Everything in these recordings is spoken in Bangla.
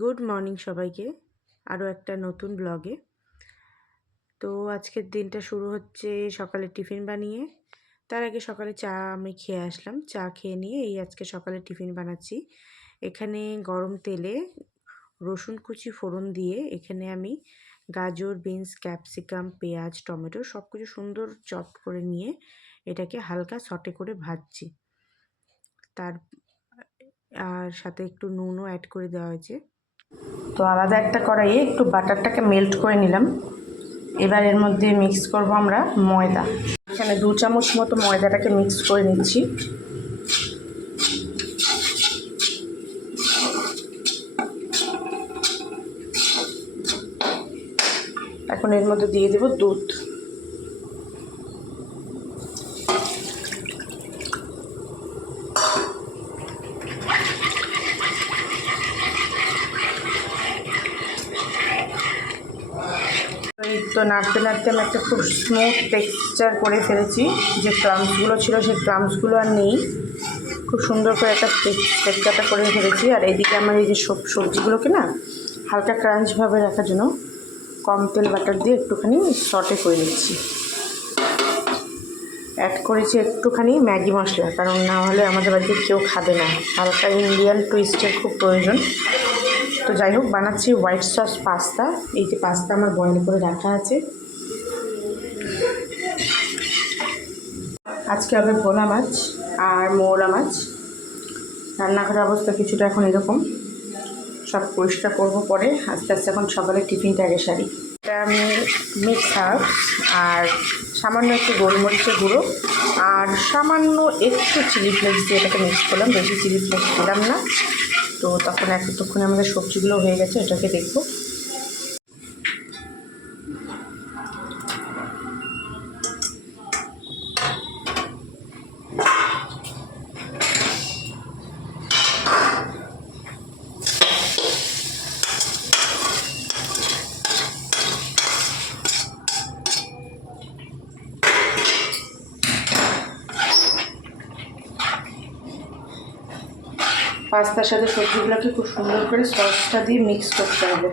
গুড মর্নিং সবাইকে, আরও একটা নতুন ব্লগে। তো আজকের দিনটা শুরু হচ্ছে সকালে টিফিন বানিয়ে। তার আগে সকালে চা আমি খেয়ে আসলাম। চা খেয়ে নিয়ে আজকে সকালে টিফিন বানাচ্ছি। এখানে গরম তেলে রসুন কুচি ফোড়ন দিয়ে এখানে আমি গাজর, বিনস, ক্যাপসিকাম, পেঁয়াজ, টমেটো সব কিছু সুন্দর চপ করে নিয়ে এটাকে হালকা সটে করে ভাজছি। আর সাথে একটু নুনও অ্যাড করে দেওয়া হয়েছে। তো আলাদা একটা কড়াইয়ে একটু বাটারটাকে মেল্ট করে নিলাম। এবার এর মধ্যে মিক্স করব আমরা ময়দা। এখানে 2 চামচ মতো ময়দাটাকে মিক্স করে নিচ্ছি। এখন এর মধ্যে দিয়ে দেব দুধ। তো নাড়তে নাড়তে আমি একটা খুব স্মুথ টেক্সচার করে ফেলেছি। যে ক্রাম্পসগুলো ছিল সেই ক্রাম্পসগুলো আর নেই। খুব সুন্দর করে একটা টেক্সচারটা করে ফেলেছি। আর এদিকে আমার এই যে সবজিগুলোকে না হালকা ক্রাঞ্চভাবে রাখার জন্য কম তেল বাটার দিয়ে একটুখানি সটে করে নিচ্ছি। অ্যাড করেছি একটুখানি ম্যাগি মশলা, কারণ না হলে আমাদের বাড়িতে কেউ খাবে না। হালকা ইন্ডিয়ান টুইস্টের খুব প্রয়োজন। তো যাই হোক, বানাচ্ছি হোয়াইট সস পাস্তা। এই যে পাস্তা আমার বয়েল করে রাখা আছে। আজকে হবে ভোলা মাছ আর মৌলা মাছ। রান্নাঘরের অবস্থা কিছুটা এখন এরকম। সব পরিষ্কার করবো পরে, আস্তে আস্তে এখন সকালে টিফিনটা আগে সারি। এটা আমি মিক্স হার্বস আর সামান্য একটু গোলমরিচের গুঁড়ো আর সামান্য একটু চিলি ফ্লেক্স দিয়ে এটাকে মিক্স করলাম। বেশি চিলি ফ্লেক্স দিলাম না। তো তখন এতক্ষণে আমাদের সবজিগুলো হয়ে গেছে, এটাকে দেখবো। পাস্তার সাথে সবজিগুলোকে খুব সুন্দর করে সসটা দিয়ে মিক্স করতে হবে।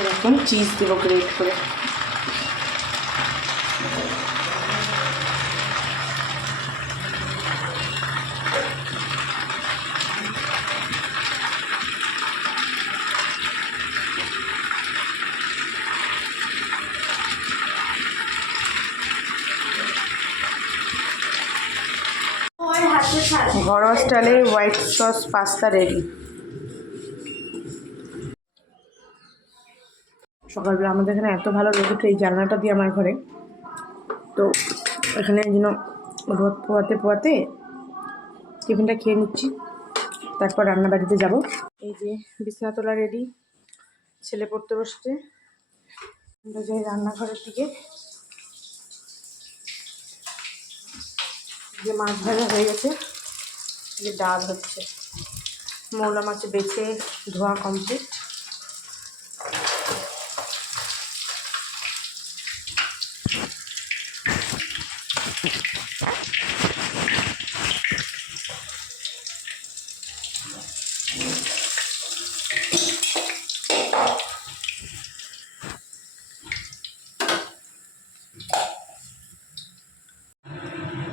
এরকম চিজ দেবো গ্রেট করে। ঘরোয়া স্টাইলে হোয়াইট সস পাস্তা রেডি। সকালবেলা আমাদের এখানে এত ভালো রোদ উঠে এই জানলাটা দিয়ে আমার ঘরে। তো এখানে যেন রোদ পোয়াতে টিফিনটা খেয়ে নিচ্ছি, তারপর রান্নাবাড়িতে যাব। এই যে বিছানা তোলা রেডি, ছেলে পড়তে বসছে। আমরা যাই রান্নাঘরের দিকে। যে মাছ ভাজা হয়ে গেছে, যে ডাল হচ্ছে। মৌলা মাছ বেছে ধোয়া কমপ্লিট।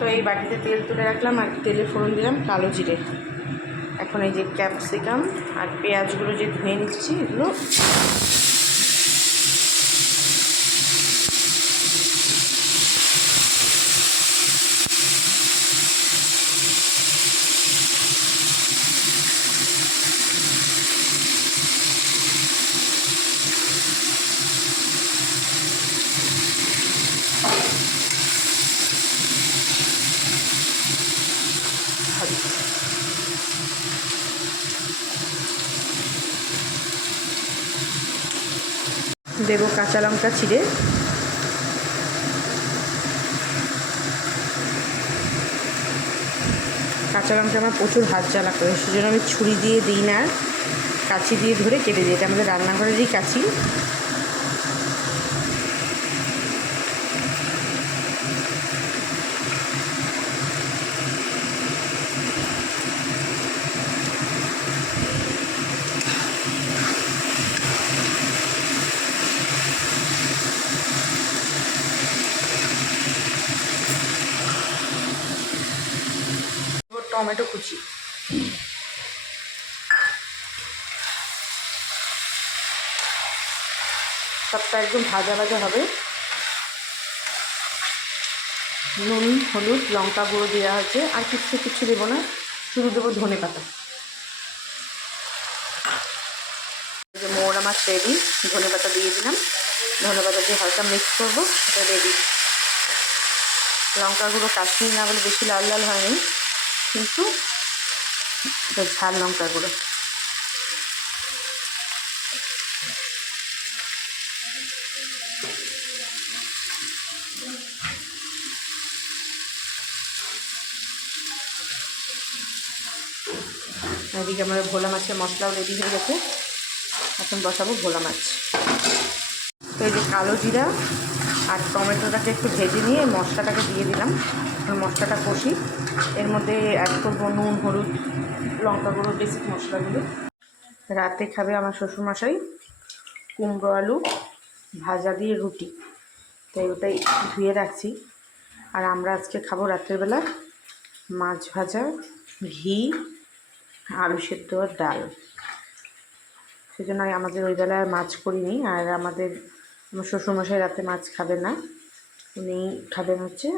তো এই বাটিতে তেল তুলে রাখলাম আর তেলে ফোড়ন দিলাম কালো জিরে। এখন এই যে ক্যাপসিকাম আর পেঁয়াজগুলো যে ধুয়ে নিচ্ছি, এগুলো দেবো কাঁচা লঙ্কা চিড়ে। কাঁচা লঙ্কা আমার প্রচুর হাত জ্বালা করে, সেজন্য আমি ছুরি দিয়ে দিই না, কাঁচি দিয়ে ধরে কেটে দিই। এটা আমাদের রান্নাঘরেরই কাঁচি। টমেটো কুচি, সবটা একদম ভাজা ভাজা হবে। নুন, হলুদ, লঙ্কা গুঁড়ো দেওয়া হয়েছে, আর কিছু দেবো না, শুধু দেবো ধনে পাতা। যে মৌরা মাছ রেডি, ধনে পাতা দিয়ে দিলাম, ধনে পাতা দিয়ে হালকা মিক্স করবো, এটা রেডি। লঙ্কা গুঁড়ো কাশ্মীর না বলে বেশি লাল লাল হয়নি, কিন্তু এটা ঝাল লঙ্কা গুঁড়ো। এদিকে আমার ভোলা মাছের মশলাও রেডি হয়ে গেছে, এখন বসাবো ভোলা মাছ। তো এই যে কালো জিরা আর টমেটোটাকে একটু ভেজে নিয়ে মশলাটাকে দিয়ে দিলাম। মশলাটা কষি, এর মধ্যে অ্যাড করবো নুন, হলুদ, লঙ্কা গুঁড়ো, বেসিক মশলাগুলো। রাতে খাবে আমার শ্বশুরমশাই কুমড়ো আলু ভাজা দিয়ে রুটি, তাই ওটাই ধুয়ে রাখছি। আর আমরা আজকে খাবো রাত্রেবেলা মাছ ভাজা, ঘি, আলু সেদ্ধ আর ডাল। সেজন্য আমাদের ওই বেলায় মাছ করিনি। আর আমার শ্বশুরমশাই রাতে মাছ খাবেন না, উনি খাবেন হচ্ছে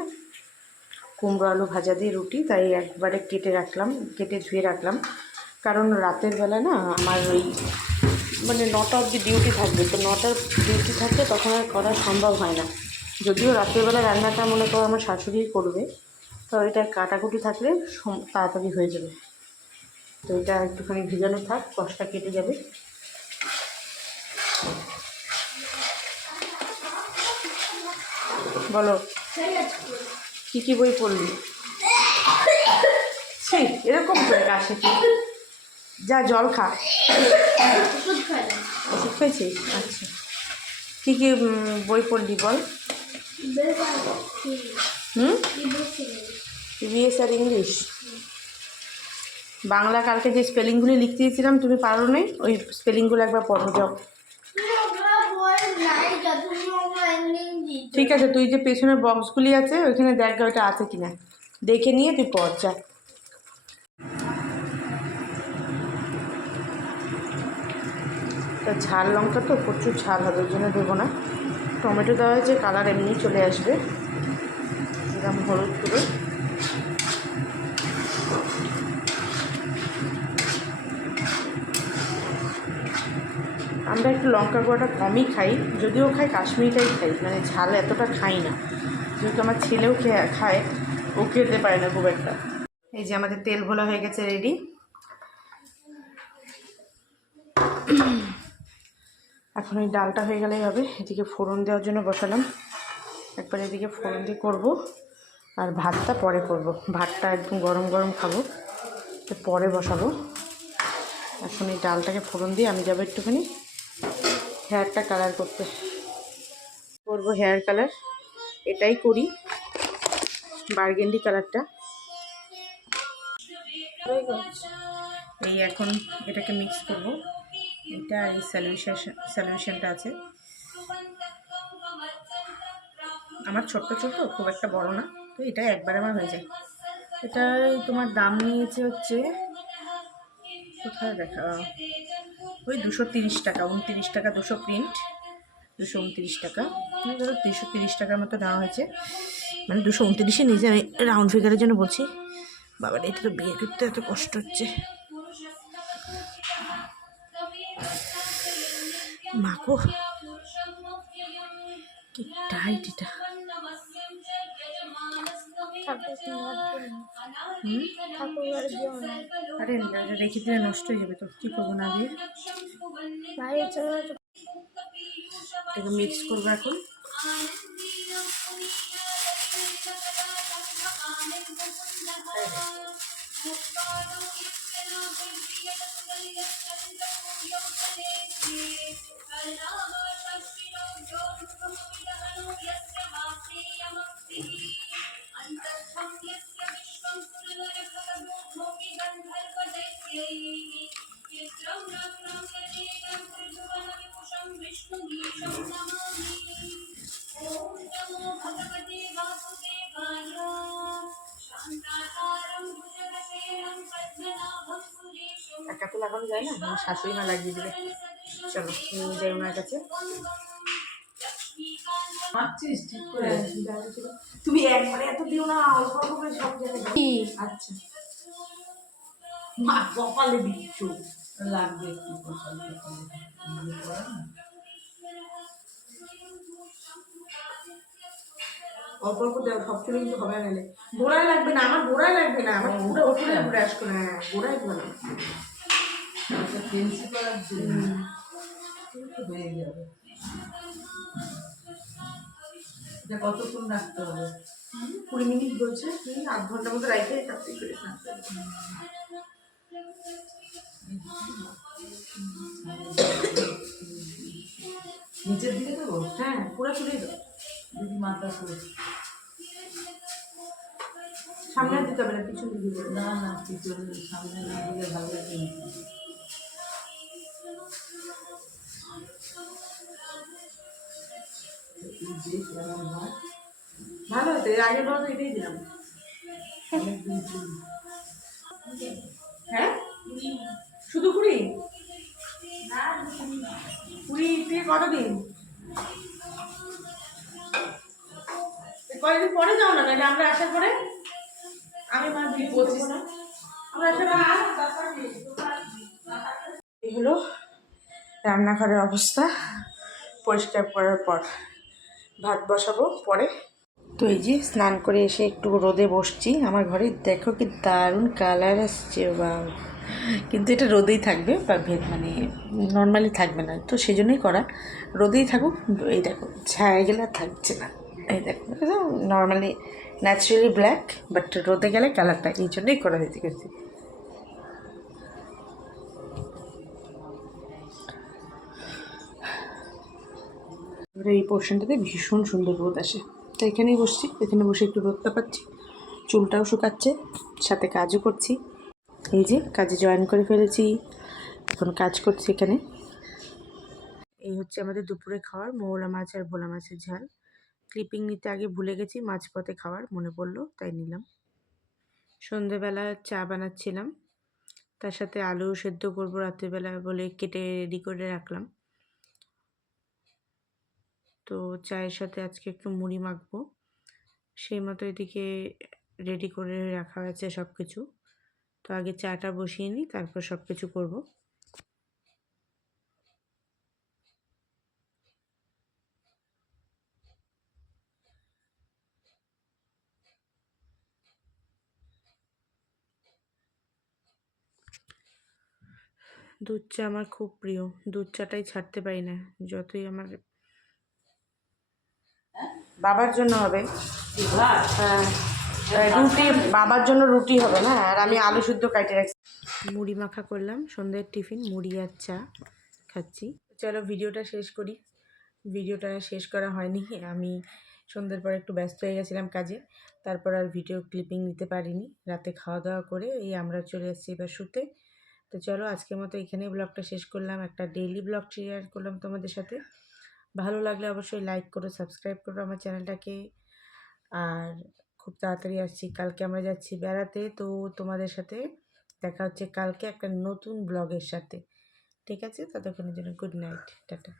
কুমড়ো আলু ভাজা দিয়ে রুটি, তাই একবারে কেটে ধুয়ে রাখলাম। কারণ রাতের বেলা না আমার ওই মানে 9টা অবধি ডিউটি থাকবে, তো 9টার ডিউটি থাকলে তখন আর করা সম্ভব হয় না। যদিও রাতের বেলা রান্নাটা মনে করো আমার শাশুড়িই করবে, তো এটা কাটাকুটি থাকলে তাড়াতাড়ি হয়ে যাবে। তো এটা একটুখানি ভিজানো থাক, কষটা কেটে যাবে। বলো কী বই পড়লি? সেই এরকম করে কাশে, যা জল খা। ওষুধ খাইছিস? আচ্ছা, কী বই পড়লি বল? ইভিএস আর ইংলিশ। বাংলা কালকে যে স্পেলিংগুলি লিখতে দিয়েছিলাম তুমি পারো নি, ওই স্পেলিংগুলো একবার পড়ো যাও। ঠিক আছে, তুই যে পেছনের বক্সগুলি আছে ওইখানে দেখ ওইটা আছে কিনা, দেখে নিয়ে তুই পড় যা। তা ঝাল লঙ্কা তো প্রচুর ঝাল হবে, ওই জন্য দেবো না। টমেটো দেওয়া হয়েছে, কালার এমনি চলে আসবে। দিলাম হলুদ গুঁড়ো, আমরা একটু লঙ্কা গুঁড়োটা কমই খাই, যদিও খাই কাশ্মীরটাই খাই, মানে ঝাল এতটা খাই না। যেহেতু আমার ছেলেও খায়, ও খেতে পারে না খুব একটা। এই যে আমাদের তেল ভোলা হয়ে গেছে, রেডি। এখন এই ডালটা হয়ে গেলেই হবে। এদিকে ফোড়ন দেওয়ার জন্য বসালাম, একবার এদিকে ফোড়ন দিয়ে করবো, আর ভাতটা পরে করব। ভাতটা একদম গরম গরম খাবো, তো পরে বসাবো। এখন এই ডালটাকে ফোড়ন দিয়ে আমি যাবো একটুখানি হেয়ারটা কালার করতে। করবো হেয়ার কালার, এটাই করি, বার্গেন্ডি কালারটা। এই এখন এটাকে মিক্স করব, এটা এই সলিউশনটা আছে আমার, ছোট্ট খুব একটা বড় না, তো এটা একবার আমার হয়ে যায়। এটাই তোমার দাম নিয়েছে হচ্ছে, কোথায় দেখা, ওই 230 টাকা, 29 টাকা 200 প্রিন্ট, 229 টাকা, মানে ধরো 330 টাকার মতো দেওয়া হয়েছে। মানে 229-এ নিজে আমি রাউন্ড ফিগারের জন্য বলছি। বাবার এটা তো বিয়ে করতে এত কষ্ট হচ্ছে, মাকো কি টাইট এটা। আরে রেখে দিলে নষ্ট হয়ে যাবে, তো কী করবো না দিয়ে। এটাকে মিক্স করবো এখন। একা তো লাগানো যায় না, আমার শাশুড়ি মা লাগিয়ে দিবে। চলো নিয়ে যাই ওনার কাছে। তুমি একবারে এত দিও না, অল্প অল্প করে সব জায়গায়। আচ্ছা মা কপালে দিচ্ছ লাগবে একটু অল্প অল্প দেওয়া, সব চলে কিন্তু হবে না। গোড়ায় লাগবে না, আমার গোড়ায় লাগবে না, আমার পুরো ওপরে ঘুরে আসবে না, গোড়ায় ঘুরে না ফেন্সি করার জন্য হয়ে যাবে। এটা কতক্ষণ রাখতে হবে? 20 মিনিট বলছে, 8 ঘন্টার মতো রাখে তারপরে করে থাকতে হবে। নিচের দিকে দেবো? হ্যাঁ পুরো চুলেই দেবো দিদি, মাথা করে সামনে দিতে হবে না, পিছন দিকে দেবো। না না পিছন সামনে না দিলে ভালো লাগে। ভালো হতো, এর আগের বার তো এটাই দিলাম। হ্যাঁ শুধু 20? 20 থেকে কতদিন? কয়েকদিন পরে যাও না, নাহলে আমরা আসার পরে আমি মানে 25 না আমরা আসার এই হলো রান্নাঘরের অবস্থা। পরিষ্কার করার পর ভাত বসাবো পরে। তো এই যে স্নান করে এসে একটু রোদে বসছি। আমার ঘরে দেখো কি দারুণ কালার আসছে, বা কিন্তু এটা রোদেই থাকবে বা মানে নর্মালি থাকবে না, তো সেই জন্যই করা। রোদেই থাকুক। এই দেখো ছায়া গেলে আর থাকছে না, এই দেখো নর্মালি ন্যাচারালি ব্ল্যাক, বাট রোদে গেলে কালারটা, এই জন্যই করা হয়েছে গেছি। এবারে এই পোর্শনটাতে ভীষণ সুন্দর রোদ আসে, তো এখানেই বসছি, এখানে বসে একটু রোদটা পাচ্ছি, চুলটাও শুকাচ্ছে, সাথে কাজও করছি। এই যে কাজে জয়েন করে ফেলেছি, এখন কাজ করছি এখানে। এই হচ্ছে আমাদের দুপুরে খাওয়ার, মৌলা মাছ আর ভোলা মাছের ঝাল। ক্লিপিং নিতে আগে ভুলে গেছি, মাঝপথে খাওয়ার মনে পড়লো তাই নিলাম। সন্ধেবেলা চা বানাচ্ছিলাম, তার সাথে আলু সেদ্ধ করবো রাত্রিবেলা বলে কেটে রেডি করে রাখলাম। তো চায়ের সাথে আজকে একটু মুড়ি মাখবো, সেই মতো এদিকে রেডি করে রাখা হয়েছে সব কিছু। তো আগে চাটা বসিয়ে নিই, তারপর সব কিছু করবো। দুধ চা আমার খুব প্রিয়, দুধ চাটাই ছাড়তে পারি না, যতই আমার বাবার জন্য হবে। হ্যাঁ রুটি, বাবার জন্য রুটি হবে না, আর আমি আলু সিদ্ধ কাটে রাখছি। মুড়ি মাখা করলাম, সন্ধ্যের টিফিন মুড়ি আর চা খাচ্ছি। চলো ভিডিওটা শেষ করি। ভিডিওটা শেষ করা হয়নি, আমি সন্ধ্যের পর একটু ব্যস্ত হয়ে গেছিলাম কাজে, তারপর আর ভিডিও ক্লিপিং নিতে পারিনি। রাতে খাওয়া দাওয়া করে এই আমরা চলে এসেছি এবার শুতে। তো চলো আজকের মতো এখানেই ব্লগটা শেষ করলাম, একটা ডেইলি ব্লগ শেয়ার করলাম তোমাদের সাথে। ভালো লাগলে অবশ্যই লাইক করো, সাবস্ক্রাইব করো আমার চ্যানেলটাকে। আর খুব তাড়াতাড়ি আসছি, কালকে আমরা যাচ্ছি বেড়াতে, তো তোমাদের সাথে দেখা হচ্ছে কালকে একটা নতুন ব্লগের সাথে। ঠিক আছে, ততক্ষণের জন্য গুড নাইট, টাটা।